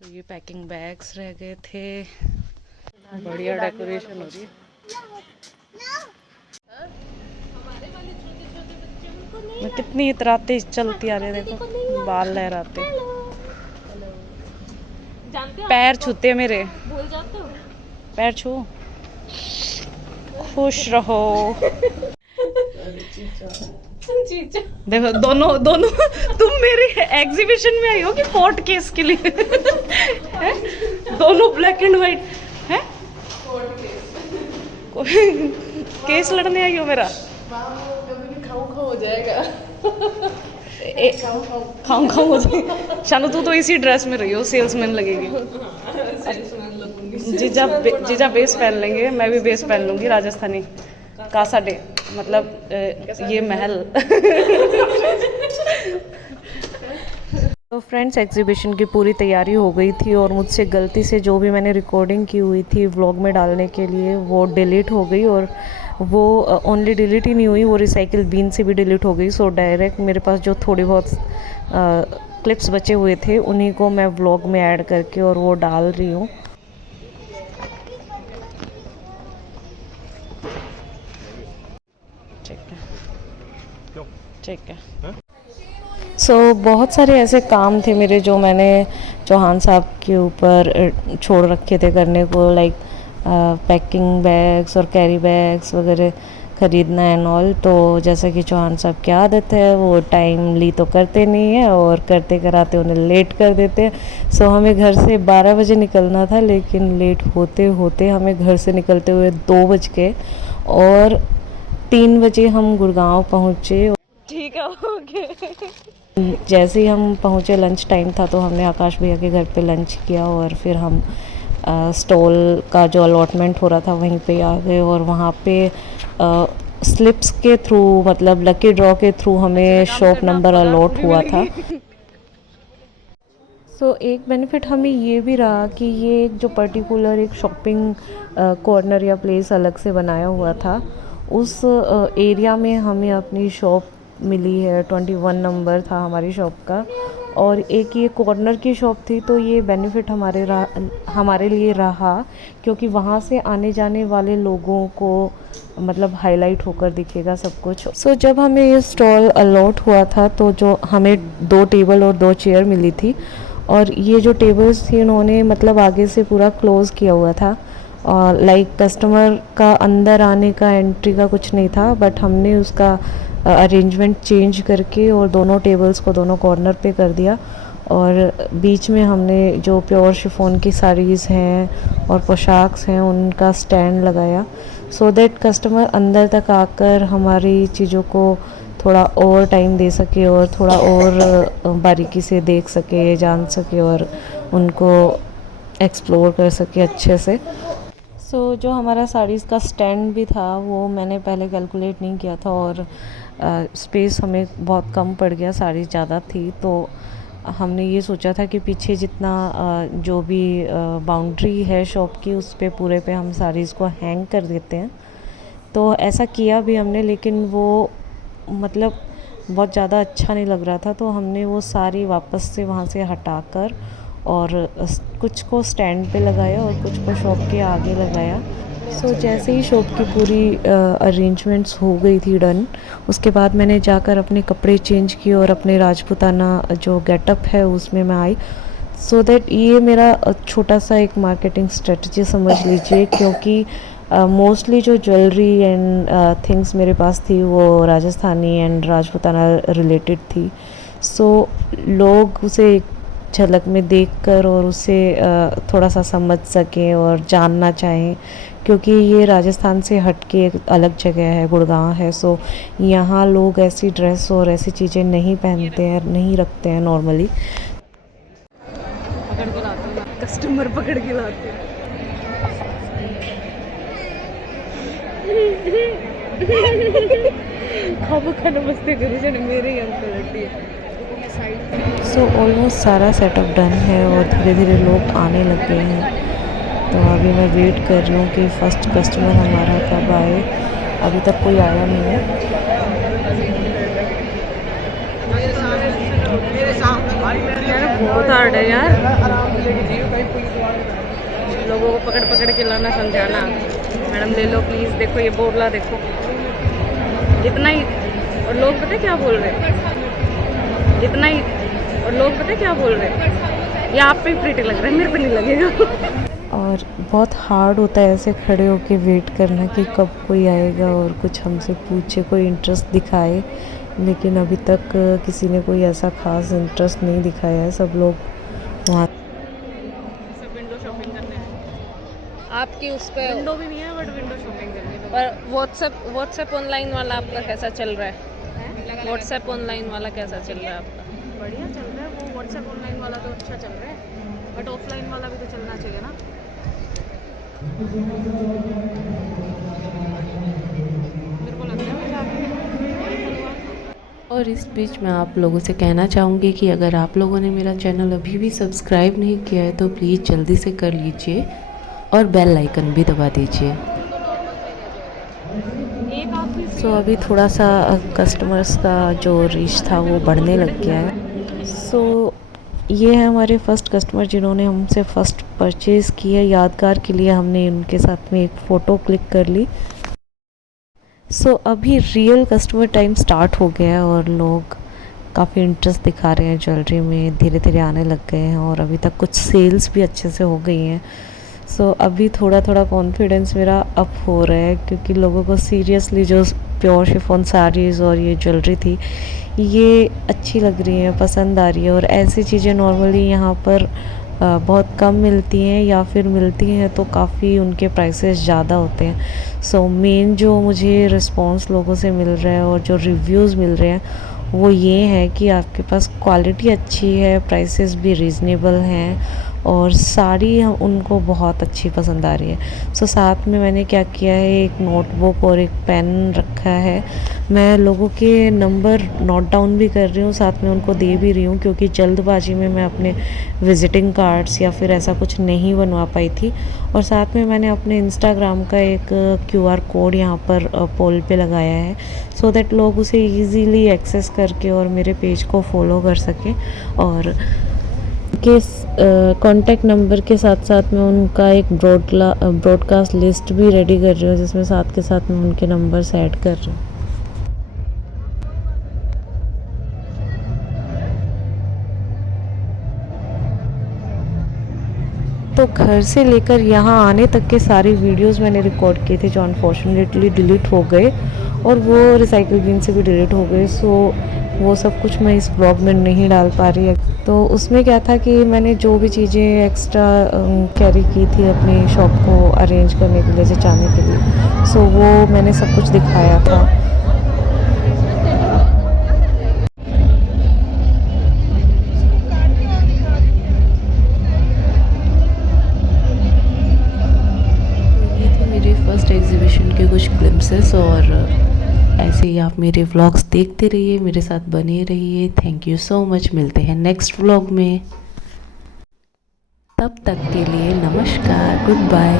तो ये packing bags रह गए थे। बढ़िया डेकोरेशन हो रही है। मैं कितनी इतराते चलती आ रही है, देखो बाल लहराते, पैर छूते मेरे, भूल जाते हो पैर छू। खुश रहो। देखो दोनों दोनों तुम मेरे एग्जीबिशन में आई हो कि कोर्ट केस के लिए? दोनों ब्लैक एंड व्हाइट है। केस लड़ने आई हो मेरा? खाऊ हो जाएगा। खाऊं खाऊं हो जाएगा। शानू तू तो इसी ड्रेस में रही हो, सेल्समैन लगेगी। जीजा बेस पहन लेंगे, मैं भी बेस पहन लूंगी राजस्थानी कासा डे, मतलब ये महल। तो फ्रेंड्स, एग्जीबिशन की पूरी तैयारी हो गई थी और मुझसे गलती से जो भी मैंने रिकॉर्डिंग की हुई थी व्लॉग में डालने के लिए वो डिलीट हो गई, और वो ओनली डिलीट ही नहीं हुई, वो रिसाइकिल बिन से भी डिलीट हो गई। सो डायरेक्ट मेरे पास जो थोड़ी बहुत क्लिप्स बचे हुए थे उन्हीं को मैं व्लॉग में ऐड करके और वो डाल रही हूँ। ठीक है। सो बहुत सारे ऐसे काम थे मेरे जो मैंने चौहान साहब के ऊपर छोड़ रखे थे करने को, लाइक पैकिंग बैग्स और कैरी बैग्स वगैरह ख़रीदना एंड ऑल। तो जैसा कि चौहान साहब की आदत है, वो टाइमली तो करते नहीं है और करते कराते उन्हें लेट कर देते हैं। सो हमें घर से 12 बजे निकलना था, लेकिन लेट होते होते हमें घर से निकलते हुए 2 बज गए और 3 बजे हम गुड़गांव पहुँचे। ठीक है, ओके। जैसे ही हम पहुँचे लंच टाइम था, तो हमने आकाश भैया के घर पे लंच किया और फिर हम स्टॉल का जो अलॉटमेंट हो रहा था वहीं पे आ गए, और वहाँ पे स्लिप्स के थ्रू, मतलब लकी ड्रॉ के थ्रू हमें शॉप नंबर अलॉट हुआ था। सो एक बेनिफिट हमें ये भी रहा कि ये जो पर्टिकुलर एक शॉपिंग कॉर्नर या प्लेस अलग से बनाया हुआ था, उस एरिया में हमें अपनी शॉप मिली है। 21 नंबर था हमारी शॉप का, और एक ये कॉर्नर की शॉप थी, तो ये बेनिफिट हमारे लिए रहा, क्योंकि वहाँ से आने जाने वाले लोगों को मतलब हाईलाइट होकर दिखेगा सब कुछ। सो जब हमें ये स्टॉल अलॉट हुआ था, तो जो हमें 2 टेबल और 2 चेयर मिली थी, और ये जो टेबल्स थी उन्होंने मतलब आगे से पूरा क्लोज़ किया हुआ था, और लाइक कस्टमर का अंदर आने का, एंट्री का कुछ नहीं था, बट हमने उसका अरेंजमेंट चेंज करके और दोनों टेबल्स को दोनों कॉर्नर पे कर दिया, और बीच में हमने जो प्योर शिफॉन की साड़ीज़ हैं और पोशाक्स हैं उनका स्टैंड लगाया, सो दैट कस्टमर अंदर तक आकर हमारी चीज़ों को थोड़ा और टाइम दे सके और थोड़ा और बारीकी से देख सके, जान सके और उनको एक्सप्लोर कर सके अच्छे से। सो जो हमारा साड़ीज़ का स्टैंड भी था वो मैंने पहले कैलकुलेट नहीं किया था, और स्पेस हमें बहुत कम पड़ गया, साड़ीज़ ज़्यादा थी, तो हमने ये सोचा था कि पीछे जितना जो भी बाउंड्री है शॉप की, उस पे पूरे पे हम साड़ीज़ को हैंग कर देते हैं। तो ऐसा किया भी हमने, लेकिन वो मतलब बहुत ज़्यादा अच्छा नहीं लग रहा था, तो हमने वो सारी वापस से वहाँ से हटाकर और कुछ को स्टैंड पे लगाया और कुछ को शॉप के आगे लगाया। सो जैसे ही शॉप की पूरी अरेंजमेंट्स हो गई थी डन, उसके बाद मैंने जाकर अपने कपड़े चेंज किए और अपने राजपूताना जो गेटअप है उसमें मैं आई। सो दैट ये मेरा छोटा सा एक मार्केटिंग स्ट्रेटजी समझ लीजिए, क्योंकि मोस्टली जो ज्वेलरी एंड थिंग्स मेरे पास थी वो राजस्थानी एंड राजपूताना रिलेटेड थी। सो लोग उसे एक झलक में देखकर और उसे थोड़ा सा समझ सकें और जानना चाहें, क्योंकि ये राजस्थान से हट के एक अलग जगह है, गुड़गांव है। सो यहाँ लोग ऐसी ड्रेस और ऐसी चीज़ें नहीं पहनते हैं, नहीं रखते हैं नॉर्मली। पकड़ के लाते हैं, कस्टमर पकड़ के लाते हैं। खाबो खाना मस्ती करी जाने मेरे ही अंकल आंटी। सो ऑलमोस्ट सारा सेटअप डन है और धीरे धीरे लोग आने लग गए हैं। तो अभी मैं वेट कर रही हूँ कि फ़र्स्ट कस्टमर हमारा कब आए, अभी तक कोई आया नहीं है। यार बहुत हार्ड है यार। पकड़ के लाना, समझाना, मैडम ले लो प्लीज़, देखो ये बोला देखो, इतना ही। और लोग पता है क्या बोल रहे हैं, इतना ही। और लोग पता है क्या बोल रहे हैं, ये आप पे ही प्रीटी लग रहा है, मेरे पे नहीं लगेगा। और बहुत हार्ड होता है ऐसे खड़े होके वेट करना कि कब कोई आएगा और कुछ हमसे पूछे, कोई इंटरेस्ट दिखाए, लेकिन अभी तक किसी ने कोई ऐसा खास इंटरेस्ट नहीं दिखाया है। सब लोग वहाँ सब विंडो शॉपिंग करने हैं। आपकी उस पर विंडो भी नहीं है बट विंडो शॉपिंग करनी है। पर व्हाट्सएप ऑनलाइन वाला आपका कैसा चल रहा है? व्हाट्सएप ऑनलाइन वाला कैसा चल रहा है आपका? बढ़िया चल रहा है वो व्हाट्सएप ऑनलाइन वाला, तो अच्छा चल रहा है, बट ऑफलाइन वाला भी तो चलना चाहिए ना। मेरे को लगता है मैं और इस बीच मैं आप लोगों से कहना चाहूँगी कि अगर आप लोगों ने मेरा चैनल अभी भी सब्सक्राइब नहीं किया है तो प्लीज़ जल्दी से कर लीजिए और बेल आइकन भी दबा दीजिए। सो अभी थोड़ा सा कस्टमर्स का जो रीच था वो बढ़ने लग गया है। सो ये है हमारे फर्स्ट कस्टमर जिन्होंने हमसे फ़र्स्ट परचेज़ किया। यादगार के लिए हमने उनके साथ में एक फ़ोटो क्लिक कर ली। सो अभी रियल कस्टमर टाइम स्टार्ट हो गया है और लोग काफ़ी इंटरेस्ट दिखा रहे हैं ज्वेलरी में, धीरे धीरे आने लग गए हैं और अभी तक कुछ सेल्स भी अच्छे से हो गई हैं। सो अभी थोड़ा थोड़ा कॉन्फिडेंस मेरा अप हो रहा है क्योंकि लोगों को सीरियसली जो प्योर शिफॉन साड़ीज़ और ये ज्वेलरी थी ये अच्छी लग रही है, पसंद आ रही है। और ऐसी चीज़ें नॉर्मली यहाँ पर बहुत कम मिलती हैं या फिर मिलती हैं तो काफ़ी उनके प्राइसेस ज़्यादा होते हैं। सो मेन जो मुझे रिस्पांस लोगों से मिल रहा है और जो रिव्यूज़ मिल रहे हैं वो ये है कि आपके पास क्वालिटी अच्छी है, प्राइसेस भी रीज़नेबल हैं और साड़ी उनको बहुत अच्छी पसंद आ रही है। सो साथ में मैंने क्या किया है, एक नोटबुक और एक पेन रखा है। मैं लोगों के नंबर नोट डाउन भी कर रही हूँ, साथ में उनको दे भी रही हूँ क्योंकि जल्दबाजी में मैं अपने विज़िटिंग कार्ड्स या फिर ऐसा कुछ नहीं बनवा पाई थी। और साथ में मैंने अपने इंस्टाग्राम का एक QR कोड यहाँ पर पोल पे लगाया है सो दैट लोग उसे ईज़िली एक्सेस करके और मेरे पेज को फॉलो कर सकें। और के कॉन्टैक्ट नंबर के साथ साथ मैं उनका एक ब्रॉडकास्ट लिस्ट भी रेडी कर रही हूँ जिसमें साथ के साथ मैं उनके नंबर्स ऐड कर रही हूँ। तो घर से लेकर यहाँ आने तक के सारे वीडियोस मैंने रिकॉर्ड किए थे जो अनफॉर्चुनेटली डिलीट हो गए और वो रिसाइकिल बिन से भी डिलीट हो गए। सो वो सब कुछ मैं इस ब्लॉग में नहीं डाल पा रही है। तो उसमें क्या था कि मैंने जो भी चीज़ें एक्स्ट्रा कैरी की थी अपनी शॉप को अरेंज करने के लिए, जचाने के लिए, सो वो मैंने सब कुछ दिखाया था। ये थे मेरे फर्स्ट एग्जीबिशन के कुछ ग्लिम्पसेस और ऐसे ही आप मेरे व्लॉग्स देखते रहिए, मेरे साथ बने रहिए। Thank you so much. मिलते हैं नेक्स्ट व्लॉग में, तब तक के लिए नमस्कार, गुड बाय।